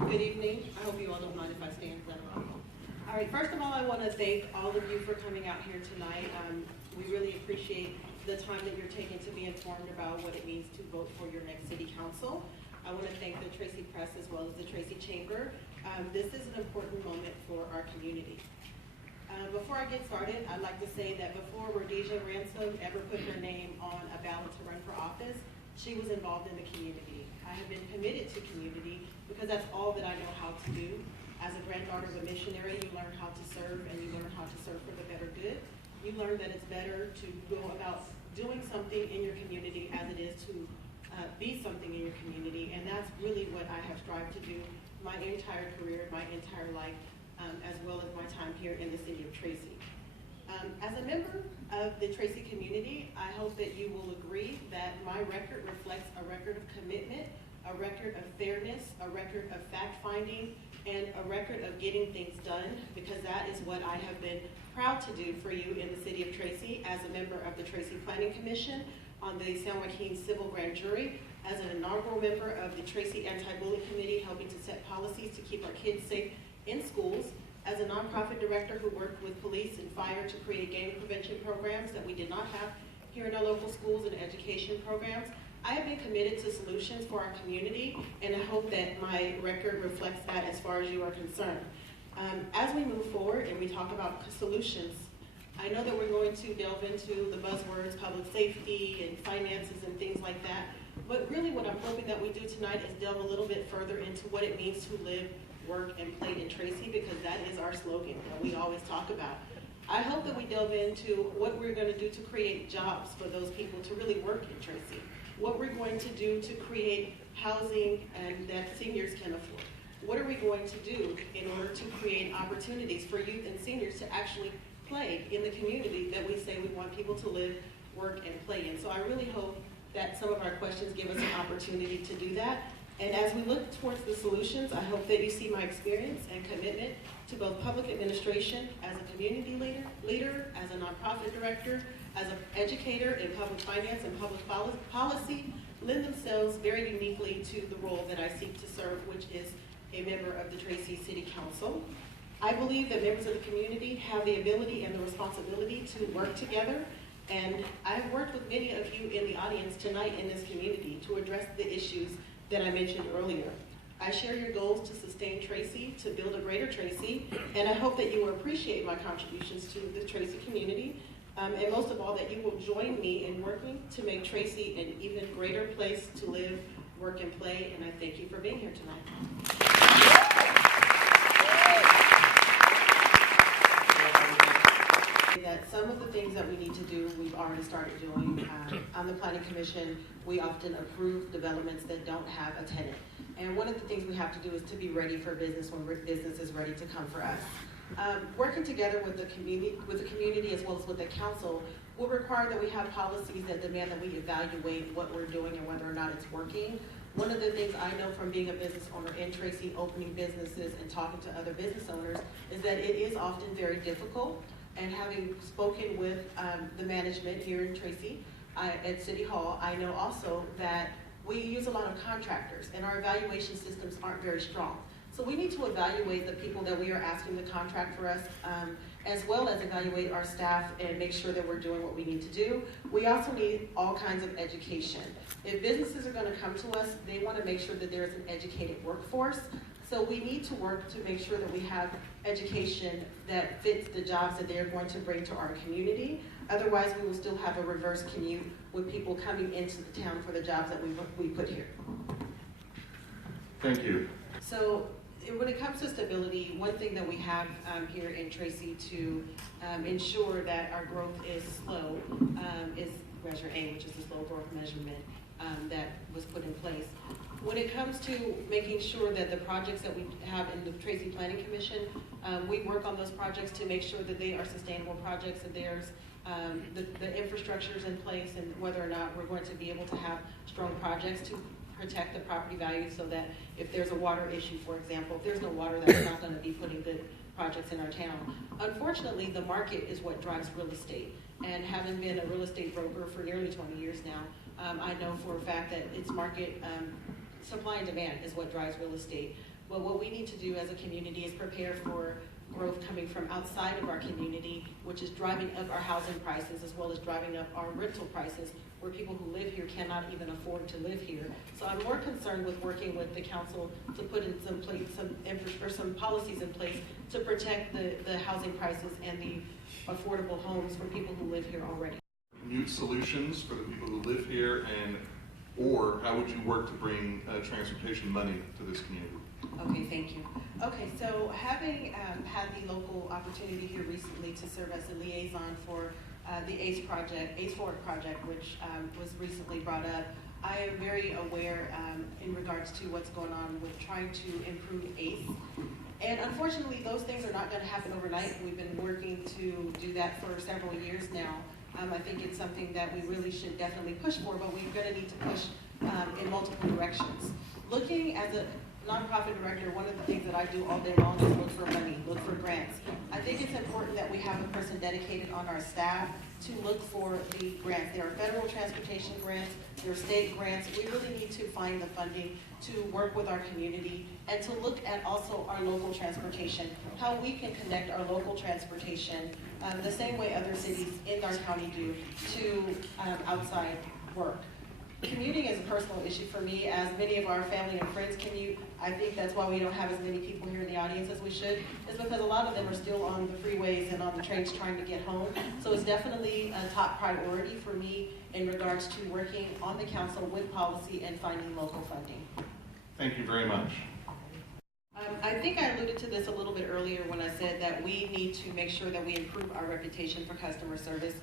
Good evening. I hope you all don't mind if I stand. Is that all right? All right, first of all, I want to thank all of you for coming out here tonight. We really appreciate the time that you're taking to be informed about what it means to vote for your next city council. I want to thank the Tracy Press as well as the Tracy Chamber. This is an important moment for our community. Before I get started, I'd like to say that before Rhodesia Ransom ever put her name on a ballot to run for office, she was involved in the community. I have been committed to community because that's all that I know how to do. As a granddaughter of a missionary, you learn how to serve, and you learn how to serve for the better good. You learn that it's better to go about doing something in your community as it is to be something in your community, and that's really what I have strived to do my entire career, my entire life, as well as my time here in the city of Tracy. As a member of the Tracy community, I hope that you will agree that my record reflects a record of commitment, a record of fairness, a record of fact-finding, and a record of getting things done, because that is what I have been proud to do for you in the city of Tracy as a member of the Tracy Planning Commission, on the San Joaquin Civil Grand Jury, as an inaugural member of the Tracy Anti-Bullying Committee, helping to set policies to keep our kids safe in schools, as a nonprofit director who worked with police and fire to create gang prevention programs that we did not have here in our local schools and education programs. I have been committed to solutions for our community, and I hope that my record reflects that as far as you are concerned. As we move forward and we talk about solutions, I know that we're going to delve into the buzzwords, public safety and finances and things like that, but really what I'm hoping that we do tonight is delve a little bit further into what it means to live, work, and play in Tracy, because that is our slogan that we always talk about. I hope that we delve into what we're going to do to create jobs for those people to really work in Tracy, what we're going to do to create housing and that seniors can afford. What are we going to do in order to create opportunities for youth and seniors to actually play in the community that we say we want people to live, work, and play in? So I really hope that some of our questions give us an opportunity to do that. And as we look towards the solutions, I hope that you see my experience and commitment to both public administration as a community leader, as a nonprofit director, as an educator in public finance and public policy, lend themselves very uniquely to the role that I seek to serve, which is a member of the Tracy City Council. I believe that members of the community have the ability and the responsibility to work together, and I've worked with many of you in the audience tonight in this community to address the issues that I mentioned earlier. I share your goals to sustain Tracy, to build a greater Tracy, and I hope that you will appreciate my contributions to the Tracy community, and most of all that you will join me in working to make Tracy an even greater place to live, work, and play, and I thank you for being here tonight. That some of the things that we need to do, we've already started doing. On the Planning Commission, we often approve developments that don't have a tenant. And one of the things we have to do is to be ready for business when business is ready to come for us. Working together with the community as well as with the council will require that we have policies that demand that we evaluate what we're doing and whether or not it's working. One of the things I know from being a business owner in Tracy, opening businesses and talking to other business owners, is that it is often very difficult. And having spoken with the management here in Tracy at City Hall, I know also that we use a lot of contractors and our evaluation systems aren't very strong. So we need to evaluate the people that we are asking to contract for us, as well as evaluate our staff and make sure that we're doing what we need to do. We also need all kinds of education. If businesses are going to come to us, they want to make sure that there's an educated workforce. So we need to work to make sure that we have education that fits the jobs that they're going to bring to our community. Otherwise, we will still have a reverse commute with people coming into the town for the jobs that we put here. Thank you. So when it comes to stability, one thing that we have here in Tracy to ensure that our growth is slow is Measure A, which is the slow growth measurement that was put in place. When it comes to making sure that the projects that we have in the Tracy Planning Commission, we work on those projects to make sure that they are sustainable projects, that there's the infrastructure is in place, and whether or not we're going to be able to have strong projects to protect the property value, so that if there's a water issue, for example, if there's no water, that's not going to be putting good projects in our town. Unfortunately, the market is what drives real estate, and having been a real estate broker for nearly 20 years now, I know for a fact that it's market supply and demand is what drives real estate. But what we need to do as a community is prepare for growth coming from outside of our community, which is driving up our housing prices as well as driving up our rental prices, where people who live here cannot even afford to live here. So I'm more concerned with working with the council to put in some policies in place to protect the housing prices and the affordable homes for people who live here already. Commute solutions for the people who live here, or how would you work to bring transportation money to this community? Okay, thank you. Okay, so having had the local opportunity here recently to serve as a liaison for the ACE Forward project, which was recently brought up, I am very aware in regards to what's going on with trying to improve ACE. And unfortunately, those things are not going to happen overnight. We've been working to do that for several years now. I think it's something that we really should definitely push for, but we're going to need to push in multiple directions. Looking as a nonprofit director, one of the things that I do all day long is look for money, look for grants. I think it's important that we have a person dedicated on our staff to look for the grants. There are federal transportation grants, there are state grants. We really need to find the funding to work with our community and to look at also our local transportation, how we can connect our local transportation the same way other cities in our county do to outside work. Commuting is a personal issue for me, as many of our family and friends commute. I think that's why we don't have as many people here in the audience as we should, is because a lot of them are still on the freeways and on the trains trying to get home. So it's definitely a top priority for me in regards to working on the council with policy and finding local funding. Thank you very much. I think I alluded to this a little bit earlier when I said that we need to make sure that we improve our reputation for customer service.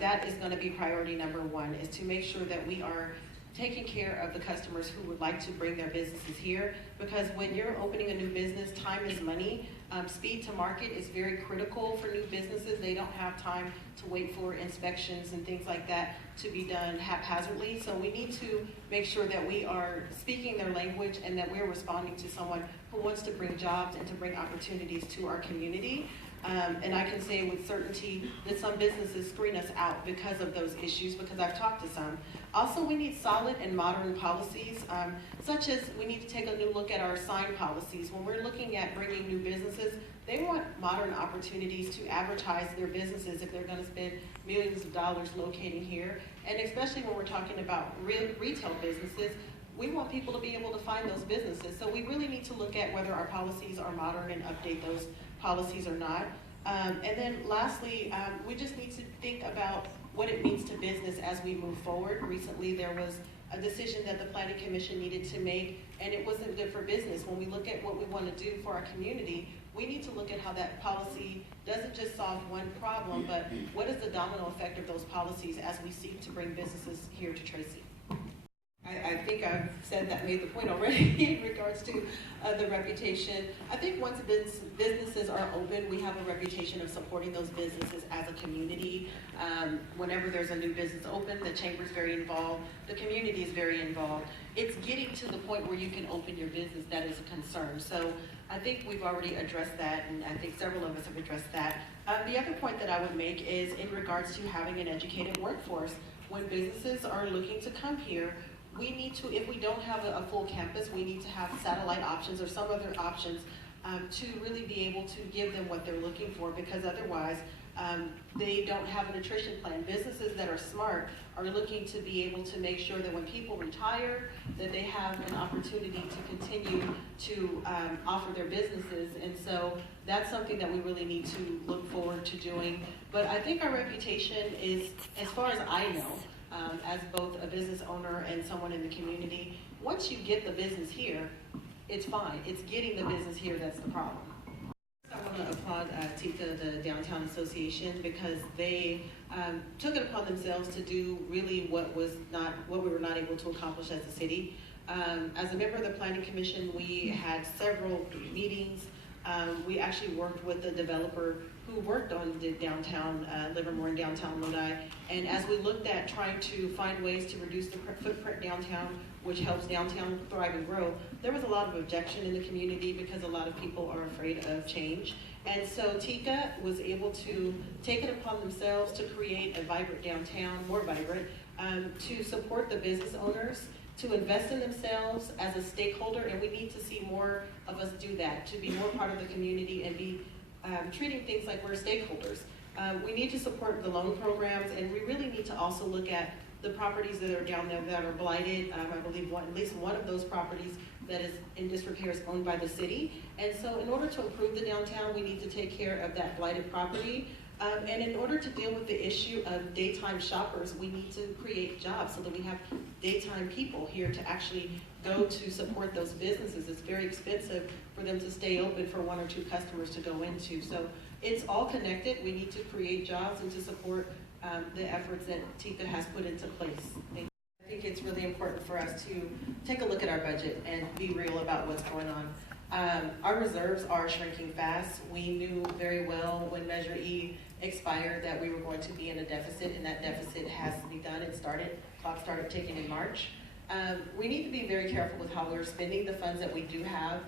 That is going to be priority number one, is to make sure that we are taking care of the customers who would like to bring their businesses here, because when you're opening a new business, time is money. Speed to market is very critical for new businesses. They don't have time to wait for inspections and things like that to be done haphazardly. So we need to make sure that we are speaking their language and that we're responding to someone who wants to bring jobs and to bring opportunities to our community. And I can say with certainty that some businesses screen us out because of those issues, because I've talked to some. Also, we need solid and modern policies, such as we need to take a new look at our sign policies. When we're looking at bringing new businesses, they want modern opportunities to advertise their businesses if they're going to spend millions of dollars locating here. And especially when we're talking about retail businesses, we want people to be able to find those businesses. So we really need to look at whether our policies are modern and update those policies or not. And then lastly, we just need to think about what it means to business as we move forward. Recently, there was a decision that the Planning Commission needed to make, and it wasn't good for business. When we look at what we want to do for our community, we need to look at how that policy doesn't just solve one problem, but what is the domino effect of those policies as we seek to bring businesses here to Tracy. I think I've said that, made the point already in regards to the reputation. I think once businesses are open, we have a reputation of supporting those businesses as a community. Whenever there's a new business open, the chamber's very involved, the community is very involved. It's getting to the point where you can open your business that is a concern. So I think we've already addressed that, and I think several of us have addressed that. The other point that I would make is in regards to having an educated workforce. When businesses are looking to come here, we need to, if we don't have a full campus, we need to have satellite options or some other options to really be able to give them what they're looking for, because otherwise they don't have a nutrition plan. Businesses that are smart are looking to be able to make sure that when people retire, that they have an opportunity to continue to offer their businesses. And so that's something that we really need to look forward to doing. But I think our reputation is, as far as I know, as both a business owner and someone in the community, once you get the business here, it's fine. It's getting the business here that's the problem. I want to applaud TICA, the Downtown Association, because they took it upon themselves to do really what we were not able to accomplish as a city. As a member of the Planning Commission, we had several meetings. We actually worked with the developer who worked on the downtown Livermore and downtown Lodi. And as we looked at trying to find ways to reduce the footprint downtown, which helps downtown thrive and grow, there was a lot of objection in the community because a lot of people are afraid of change. And so TICA was able to take it upon themselves to create a vibrant downtown, more vibrant, to support the business owners, to invest in themselves as a stakeholder, and we need to see more of us do that, to be more part of the community and be treating things like we're stakeholders. We need to support the loan programs, and we really need to also look at the properties that are down there that are blighted. I believe at least one of those properties that is in disrepair is owned by the city. And so in order to improve the downtown, we need to take care of that blighted property. And in order to deal with the issue of daytime shoppers, we need to create jobs so that we have daytime people here to actually go to support those businesses. It's very expensive for them to stay open for 1 or 2 customers to go into. So it's all connected. We need to create jobs and to support the efforts that TICA has put into place. I think it's really important for us to take a look at our budget and be real about what's going on. Our reserves are shrinking fast. We knew very well when Measure E expired that we were going to be in a deficit, and that deficit has begun. Clock started ticking in March. We need to be very careful with how we're spending the funds that we do have.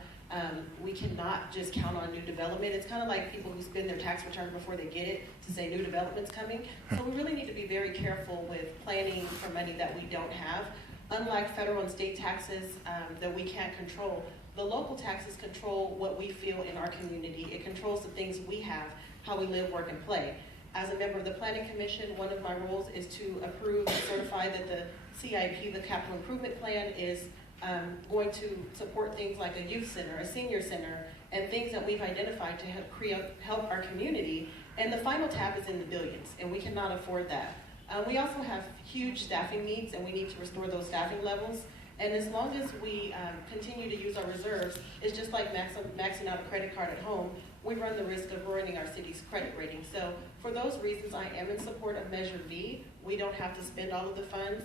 We cannot just count on new development. It's kind of like people who spend their tax return before they get it to say new development's coming. So we really need to be very careful with planning for money that we don't have. Unlike federal and state taxes that we can't control, the local taxes control what we feel in our community. It controls the things we have, how we live, work, and play. As a member of the Planning Commission, one of my roles is to approve and certify that the CIP, the Capital Improvement Plan, is going to support things like a youth center, a senior center, and things that we've identified to help our community. And the final tap is in the billions, and we cannot afford that. We also have huge staffing needs, and we need to restore those staffing levels. And as long as we continue to use our reserves, it's just like maxing out a credit card at home. We run the risk of ruining our city's credit rating. So for those reasons, I am in support of Measure V. We don't have to spend all of the funds.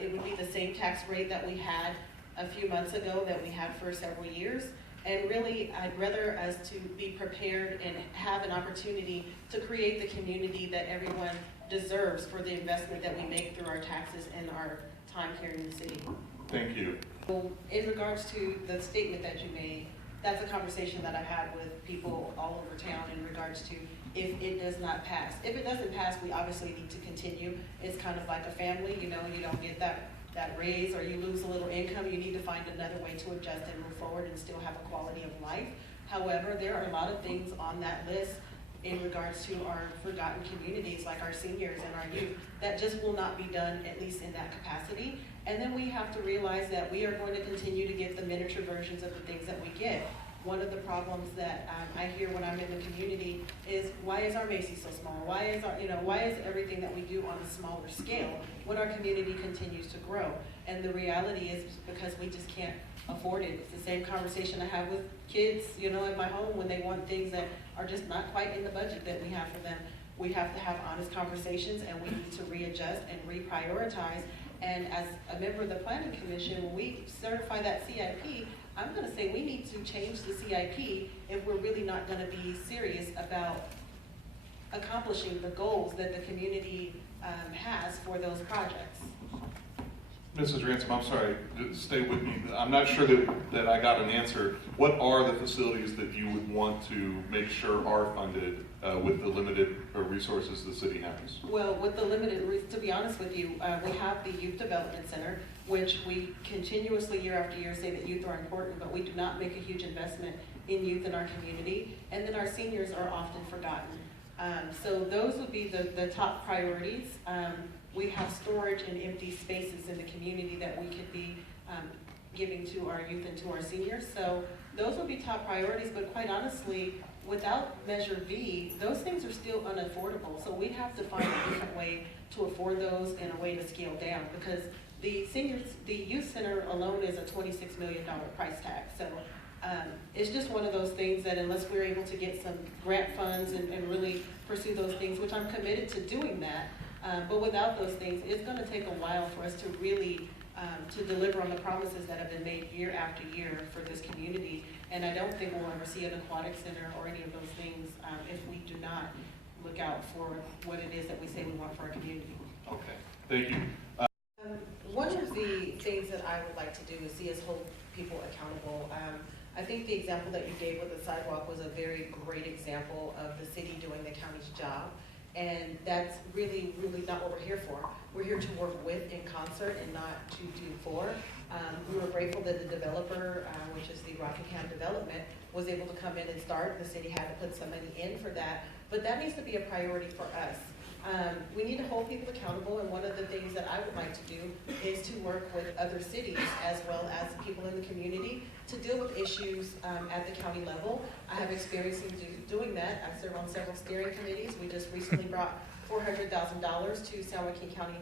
It would be the same tax rate that we had a few months ago that we had for several years. And really, I'd rather us to be prepared and have an opportunity to create the community that everyone deserves for the investment that we make through our taxes and our time here in the city. Thank you. So in regards to the statement that you made, that's a conversation that I've had with people all over town in regards to if it does not pass. If it doesn't pass, we obviously need to continue. It's kind of like a family, you know, you don't get that raise or you lose a little income, you need to find another way to adjust and move forward and still have a quality of life. However, there are a lot of things on that list in regards to our forgotten communities like our seniors and our youth that just will not be done, at least in that capacity. And then we have to realize that we are going to continue to get the miniature versions of the things that we get. One of the problems that I hear when I'm in the community is, why is our Macy's so small? Why is everything that we do on a smaller scale when our community continues to grow? And the reality is because we just can't afford it. It's the same conversation I have with kids, you know, in my home when they want things that are just not quite in the budget that we have for them. We have to have honest conversations, and we need to readjust and reprioritize. And as a member of the Planning Commission, when we certify that CIP, I'm going to say we need to change the CIP if we're really not going to be serious about accomplishing the goals that the community has for those projects. Mrs. Ransom, I'm sorry, stay with me. I'm not sure that I got an answer. What are the facilities that you would want to make sure are funded with the limited resources the city has? Well, with the limited, to be honest with you, we have the Youth Development Center, which we continuously year after year say that youth are important, but we do not make a huge investment in youth in our community. And then our seniors are often forgotten. So those would be the top priorities. We have storage and empty spaces in the community that we could be giving to our youth and to our seniors. So those would be top priorities, but quite honestly, without Measure V, those things are still unaffordable. So we'd have to find a different way to afford those and a way to scale down, because the youth center alone is a $26 million price tag. So it's just one of those things that unless we're able to get some grant funds and really pursue those things, which I'm committed to doing that, but without those things, it's going to take a while for us to really to deliver on the promises that have been made year after year for this community. And I don't think we'll ever see an aquatic center or any of those things if we do not look out for what it is that we say we want for our community. Okay, thank you. One of the things that I would like to do is see us hold people accountable. I think the example that you gave with the sidewalk was a very great example of the city doing the county's job. And that's really, really not what we're here for. We're here to work with in concert and not to do for. We were grateful that the developer, which is the Rockingham Development, was able to come in and start. The city had to put some money in for that, but that needs to be a priority for us. We need to hold people accountable, and one of the things that I would like to do is to work with other cities as well as people in the community to deal with issues at the county level. I have experience in doing that. I serve on several steering committees. We just recently brought $400,000 to San Joaquin County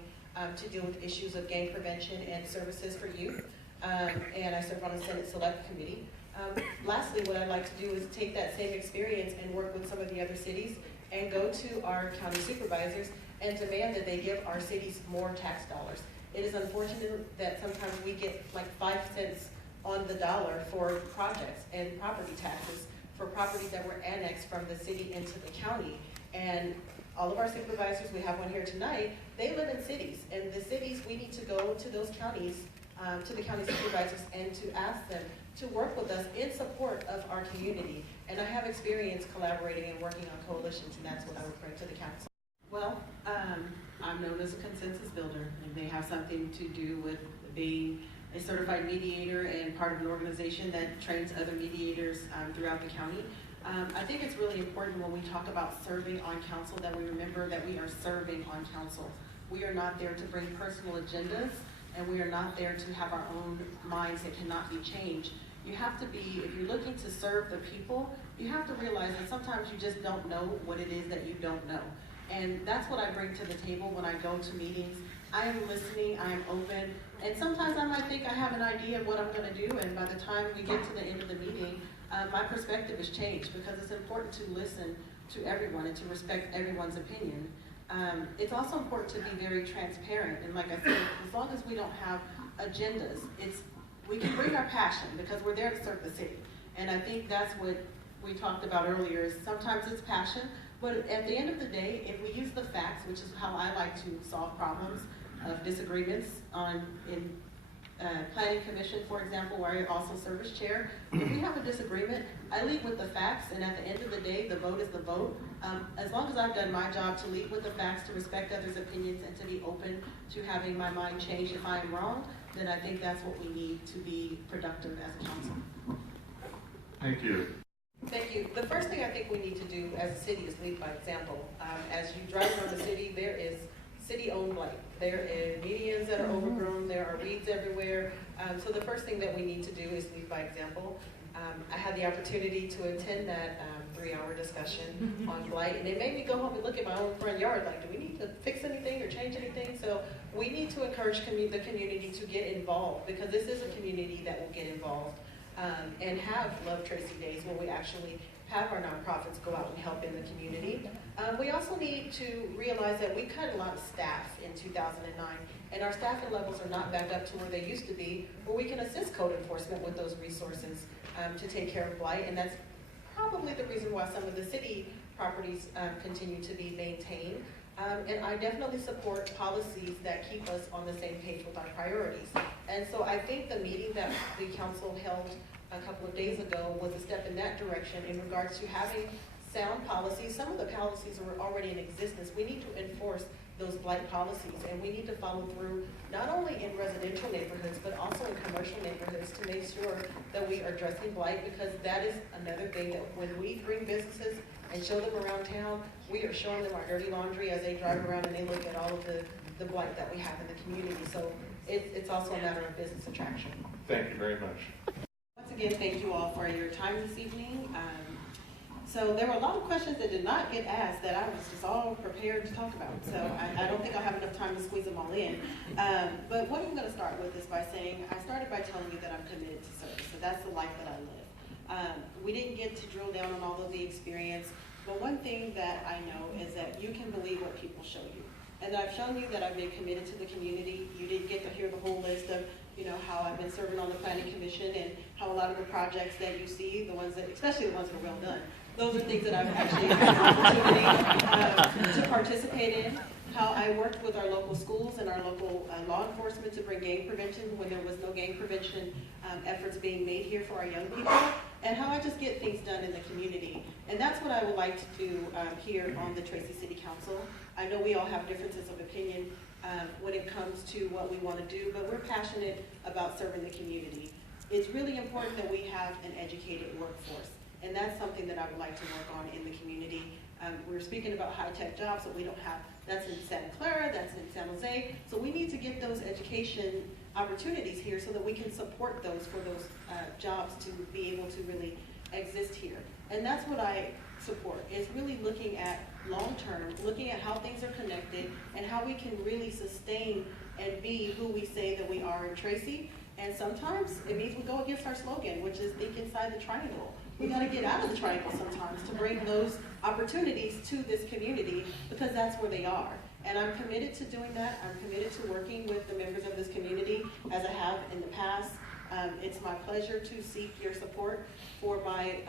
to deal with issues of gang prevention and services for youth. And I serve on a Senate Select Committee. Lastly, what I'd like to do is take that same experience and work with some of the other cities and go to our county supervisors and demand that they give our cities more tax dollars. It is unfortunate that sometimes we get like 5 cents on the dollar for projects and property taxes for properties that were annexed from the city into the county. And all of our supervisors, we have one here tonight, they live in cities. And the cities, we need to go to those counties, to the county supervisors, and to ask them to work with us in support of our community. And I have experience collaborating and working on coalitions, and that's what I would bring to the council. Well, I'm known as a consensus builder, and they have something to do with being a certified mediator and part of an organization that trains other mediators throughout the county. I think it's really important when we talk about serving on council that we remember that we are serving on council. We are not there to bring personal agendas, and we are not there to have our own minds that cannot be changed. You have to be, if you're looking to serve the people, you have to realize that sometimes you just don't know what it is that you don't know. And that's what I bring to the table when I go to meetings. I am listening, I am open, and sometimes I might think I have an idea of what I'm gonna do, and by the time we get to the end of the meeting, my perspective has changed, because it's important to listen to everyone and to respect everyone's opinion. It's also important to be very transparent, and like I said, as long as we don't have agendas, we can bring our passion, because we're there to serve the city. And I think that's what we talked about earlier, is sometimes it's passion, but at the end of the day, if we use the facts, which is how I like to solve problems of disagreements in Planning Commission, for example, where I also serve as chair, if we have a disagreement, I lead with the facts, and at the end of the day, the vote is the vote. As long as I've done my job to lead with the facts, to respect others' opinions, and to be open to having my mind changed if I am wrong, then I think that's what we need to be productive as a council. Thank you. Thank you. The first thing I think we need to do as a city is lead by example. As you drive around the city, there is city-owned blight. There are medians that are overgrown. There are weeds everywhere. So the first thing that we need to do is lead by example. I had the opportunity to attend that 3-hour discussion on blight, and it made me go home and look at my own front yard, like, do we need to fix anything or change anything? So we need to encourage the community to get involved, because this is a community that will get involved and have Love Tracy Days where we actually have our nonprofits go out and help in the community. We also need to realize that we cut a lot of staff in 2009, and our staffing levels are not back up to where they used to be, where we can assist code enforcement with those resources to take care of blight, and that's probably the reason why some of the city properties continue to be maintained. And I definitely support policies that keep us on the same page with our priorities. And so I think the meeting that the council held a couple of days ago was a step in that direction in regards to having sound policies. Some of the policies are already in existence. We need to enforce those blight policies, and we need to follow through not only in residential neighborhoods but also in commercial neighborhoods to make sure that we are addressing blight, because that is another thing that when we bring businesses and show them around town, we are showing them our dirty laundry as they drive around and they look at all of the blight that we have in the community. So it's also a matter of business attraction. Thank you very much. Once again, thank you all for your time this evening. So there were a lot of questions that did not get asked that I was just all prepared to talk about. So I don't think I'll have enough time to squeeze them all in. But what I'm going to start with is by saying, I started by telling you that I'm committed to service. So that's the life that I live. We didn't get to drill down on all of the experience, but one thing that I know is that you can believe what people show you. And I've shown you that I've been committed to the community. You didn't get to hear the whole list of, how I've been serving on the Planning Commission and how a lot of the projects that you see, the ones that, especially the ones that are well done, those are things that I've actually had the opportunity to participate in. How I worked with our local schools and our local law enforcement to bring gang prevention when there was no gang prevention efforts being made here for our young people. and how I just get things done in the community. And that's what I would like to do here on the Tracy City Council. I know we all have differences of opinion when it comes to what we want to do, but we're passionate about serving the community. It's really important that we have an educated workforce, and that's something that I would like to work on in the community. We're speaking about high-tech jobs that we don't have. That's in Santa Clara, that's in San Jose. So we need to get those education opportunities here so that we can support those for those jobs to be able to really exist here. And that's what I support, is really looking at long-term, looking at how things are connected and how we can really sustain and be who we say that we are in Tracy. And sometimes it means we go against our slogan, which is think inside the triangle. We got to get out of the triangle sometimes to bring those opportunities to this community, because that's where they are. And I'm committed to doing that. I'm committed to working with the members of this community as I have in the past. It's my pleasure to seek your support for my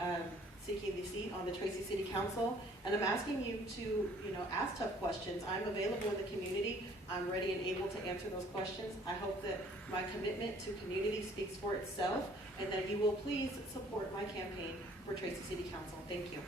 seeking the seat on the Tracy City Council. And I'm asking you to, ask tough questions. I'm available in the community. I'm ready and able to answer those questions. I hope that my commitment to community speaks for itself, and that you will please support my campaign for Tracy City Council. Thank you.